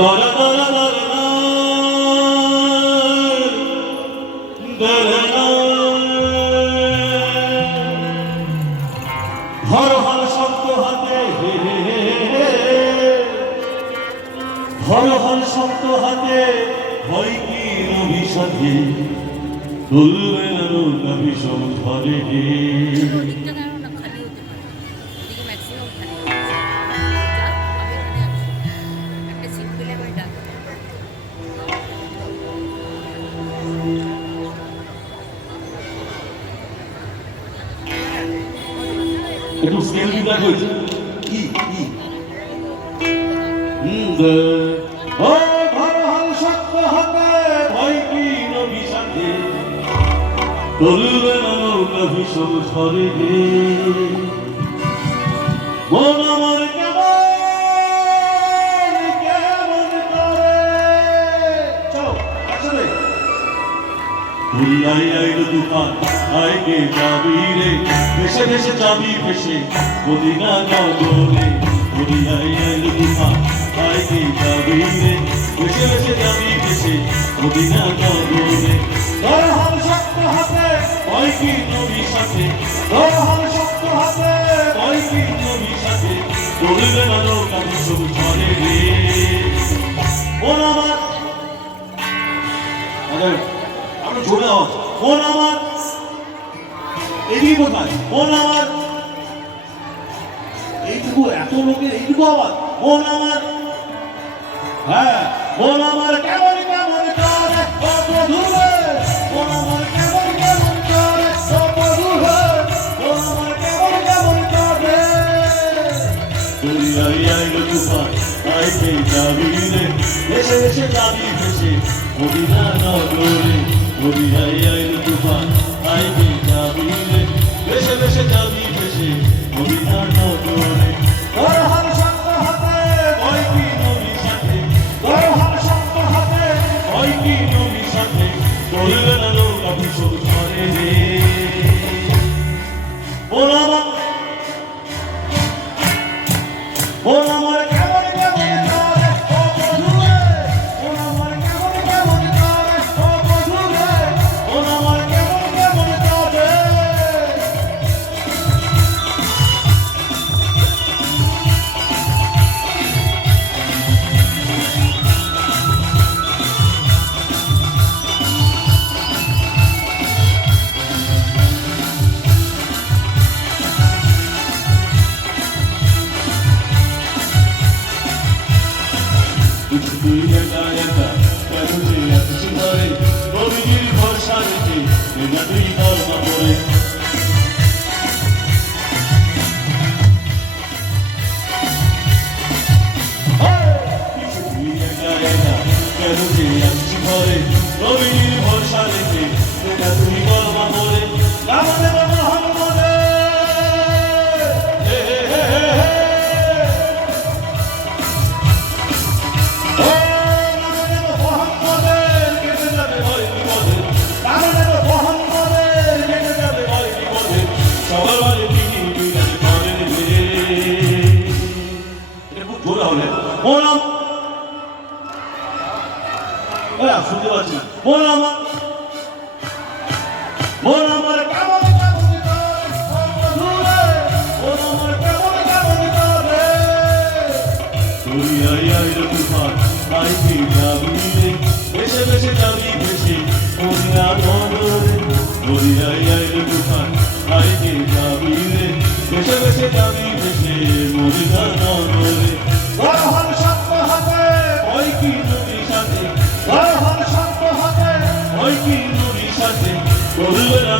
হর হর শব্দ হাতে হর হর শব্দ হাতে হয় কি রবি সাথে তুলবে না নৌকা ভীষণ ধরে একটু স্কেল দিতে হয়েছে ও ঘর হল সত্য হাতে ভয় কি নবী সাথে তুলবে না নৌকা ভীষণ ঝরে মন আমার কেমন করে চলো আসলে ভুলাই আইলো তুফান আইকে যাবি রে ভেসে ভেসে যাবি ভেসে মদিনা নগরে ভুলাই আইলো তুফান আইকে যাবি রে ভেসে ভেসে যাবি ভেসে মদিনা নগরে তোর হাল শক্ত হাতে ভয় কি নবীর সাথে তোর হাল শক্ত হাতে ভয় কি নবীর সাথে চলবে না নৌকা ভীষণ ঝরে রে মন আমার আমরা ঝরে আওয়াজ মন আমার এদিকে কোথায় মন আমার এইটুকু এত লোকের এইটুকু আওয়াজ মন আমার হ্যাঁ মন আমার কেমন কেমন করে বধুরে মন আমার কেমন কেমন করে বধুরে মন আমার কেমন কেমন করে দুনিয়ায় আইলো তুফান আইতে যাবি রে ভেসে ভেসে যাবি ভেসে মদিনা নগরে দুনিয়ায় আইলো তুফান আইতে যাবি রে ভেসে ভেসে যাবি ভেসে মদিনা নগরে তোর হাল শক্ত হাতে ভয় কি নবীর সাথে তোর হাল শক্ত হাতে ভয় কি নবীর সাথে চলবে না নৌকা ভীষণ ঝরে রে মন আমার কেমন কেমন করে ও বধুরে মন আমার কেমন কেমন করে ও বধুরে মন আমার কেমন কেমন করে তুই একা একা কেন যে আসছি ঘরে নবীর ভরসা রেখে না তুই কলমা পড়ে তুই একা একা কেন যে আসছি ঘরে নবীর ভরসা রেখে না তুই কলমা পড়ে শুনতে পাচ্ছি মন আমার কেমন কেমন করে মন আমার কেমন কেমন করে দুনিয়ায় আইলো তুফান আইতে যাবি রে ভেসে ভেসে যাবি ভেসে মদিনা নগরে দুনিয়ায় আইলো তুফান আইতে যাবি রে ভেসে ভেসে যাবি ভেসে মদিনা নগরে ঘর হল শক্ত হাতে ভয় কি নবীর সাথে ঘর হল শক্ত হাতে ভয় কি নবীর সাথে চলবে না